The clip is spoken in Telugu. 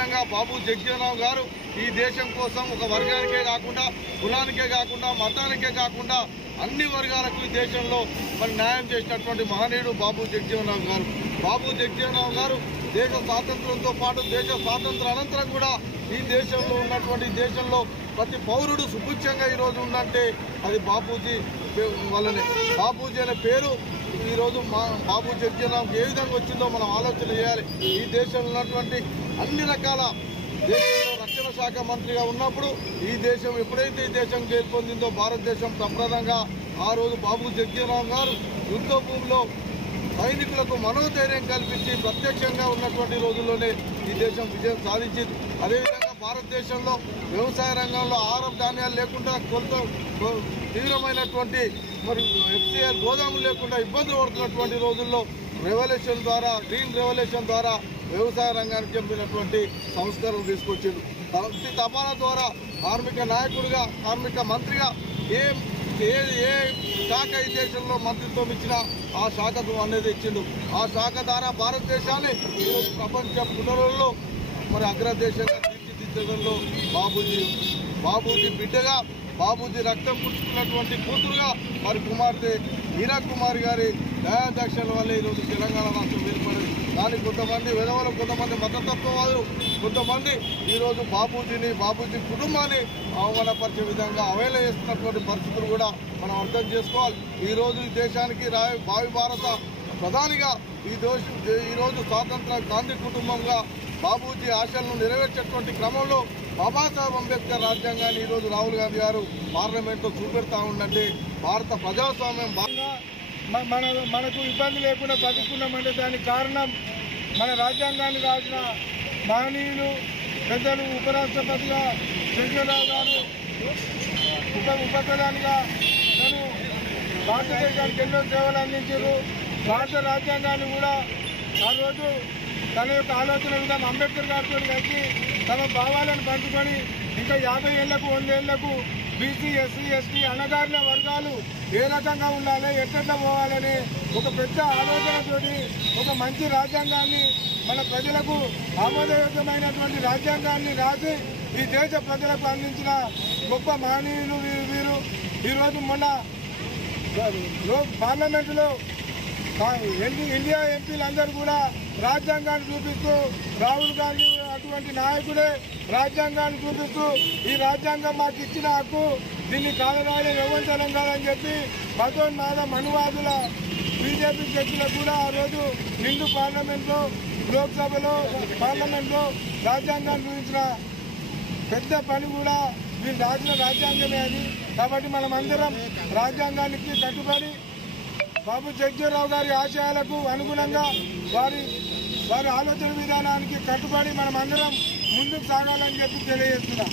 అదేవిధంగా బాబు జగజీవనరామ్ గారు ఈ దేశం కోసం ఒక వర్గానికే కాకుండా కులానికే కాకుండా మతానికే కాకుండా అన్ని వర్గాలకు ఈ దేశంలో మరి న్యాయం చేసినటువంటి మహనీయుడు బాబు జగజీవనరామ్ గారు. బాబు జగజీవనరామ్ గారు దేశ స్వాతంత్రంతో పాటు దేశ స్వాతంత్ర అనంతరం కూడా ఈ దేశంలో ఉన్నటువంటి దేశంలో ప్రతి పౌరుడు సుభిక్షంగా ఈరోజు ఉందంటే అది బాపూజీ వల్లనే. బాపూజీ అనే పేరు ఈరోజు బాబు జగజీవనరామ్కి ఏ విధంగా వచ్చిందో మనం ఆలోచన చేయాలి. ఈ దేశంలో ఉన్నటువంటి అన్ని రకాల దేశంలో రక్షణ శాఖ మంత్రిగా ఉన్నప్పుడు ఈ దేశం ఎప్పుడైతే ఈ దేశం గెలుపొందిందో భారతదేశం ప్రప్రదంగా ఆ రోజు బాబు జగజీవనరామ్ గారు యుద్ధ భూమిలో సైనికులకు మనోధైర్యం కల్పించి ప్రత్యక్షంగా ఉన్నటువంటి రోజుల్లోనే ఈ దేశం విజయం సాధించింది. అదేవిధంగా భారతదేశంలో వ్యవసాయ రంగంలో ఆహారం ధాన్యాలు లేకుండా కొంత తీవ్రమైనటువంటి మరి ఎఫ్సిఎల్ గోదాములు లేకుండా ఇబ్బందులు పడుతున్నటువంటి రోజుల్లో రెవల్యూషన్ ద్వారా గ్రీన్ రెవల్యూషన్ ద్వారా వ్యవసాయ రంగానికి చెందినటువంటి సంస్కరణలు తీసుకొచ్చిండు. తపాలా ద్వారా కార్మిక నాయకుడిగా కార్మిక మంత్రిగా ఏ శాఖ ఈ దేశంలో మంత్రిత్వం ఇచ్చినా ఆ శాఖకు అనేది ఇచ్చిండు. ఆ శాఖ ద్వారా భారతదేశాన్ని ఈరోజు ప్రపంచ పునరుల్లో మరి అగ్రదేశంగా తీర్చిదిద్దడంలో బాబూజీ బిడ్డగా బాబూజీ రక్తం పుచ్చుకున్నటువంటి కూతురుగా మరి కుమార్తె మీరా కుమారి గారి దయాదక్షల వల్ల ఈరోజు తెలంగాణ రాష్ట్రం ఏర్పడింది. కానీ కొంతమంది విధవలు, కొంతమంది మతతత్వవాదులు, కొంతమంది ఈరోజు బాబూజీ కుటుంబాన్ని అవమానపరిచే విధంగా అవహేళన చేస్తున్నటువంటి పరిస్థితులు కూడా మనం అర్థం చేసుకోవాలి. ఈరోజు ఈ దేశానికి భావి భారత ప్రధానిగా ఈరోజు స్వాతంత్ర గాంధీ కుటుంబంగా బాబూజీ ఆశలను నెరవేర్చేటువంటి క్రమంలో బాబాసాహెబ్ అంబేద్కర్ రాజ్యాంగాన్ని ఈరోజు రాహుల్ గాంధీ గారు పార్లమెంట్లో చూపెడతా ఉందంటే భారత ప్రజాస్వామ్యం మనకు ఇబ్బంది లేకుండా బతుకున్నామంటే దానికి కారణం మన రాజ్యాంగాన్ని రాసిన మహనీయులు పెద్దలు. ఉపరాష్ట్రపతిగా జగజీవనరామ్ గారు, ఉప ప్రధానిగా తను భారతదేశానికి ఎన్నో సేవలు అందించారు. భారత రాజ్యాంగాన్ని కూడా ఆ రోజు తన యొక్క ఆలోచన విధానం అంబేద్కర్ గారితో కలిసి తమ భావాలను పంచుకొని ఇంకా 50 ఏళ్లకు 100 ఏళ్లకు బీసీ, ఎస్సీ, ఎస్టీ అణగారిన వర్గాలు ఏ రకంగా ఉండాలి, ఎట్లా పోవాలని ఒక పెద్ద ఆలోచనతోటి ఒక మంచి రాజ్యాంగాన్ని మన ప్రజలకు ఆమోదయోగ్యమైనటువంటి రాజ్యాంగాన్ని రాసి ఈ దేశ ప్రజలకు అందించిన గొప్ప మహనీయులు వీరు. ఈరోజు మొన్న పార్లమెంటులో ఇండియా ఎంపీలందరూ కూడా రాజ్యాంగాన్ని చూపిస్తూ రాహుల్ గాంధీ అటువంటి నాయకుడే రాజ్యాంగాన్ని చూపిస్తూ ఈ రాజ్యాంగం మాకు ఇచ్చిన హక్కు, దీన్ని కాలరాయని వ్యవహరించడం కాదని చెప్పి మతోన్మాద మనువాదుల బీజేపీ శక్తులకు కూడా ఆ రోజు నిండు పార్లమెంట్లో, లోక్సభలో, పార్లమెంట్లో రాజ్యాంగాన్ని చూపించిన పెద్ద పని కూడా వీళ్ళు రాసిన రాజ్యాంగమే అది. కాబట్టి మనమందరం రాజ్యాంగానికి కట్టుబడి బాబు జగజీవనరామ్ గారి ఆశయాలకు అనుగుణంగా వారి ఆలోచన విధానానికి కట్టుబడి మనమందరం ముందుకు సాగాలని చెప్పి తెలియజేస్తున్నాం.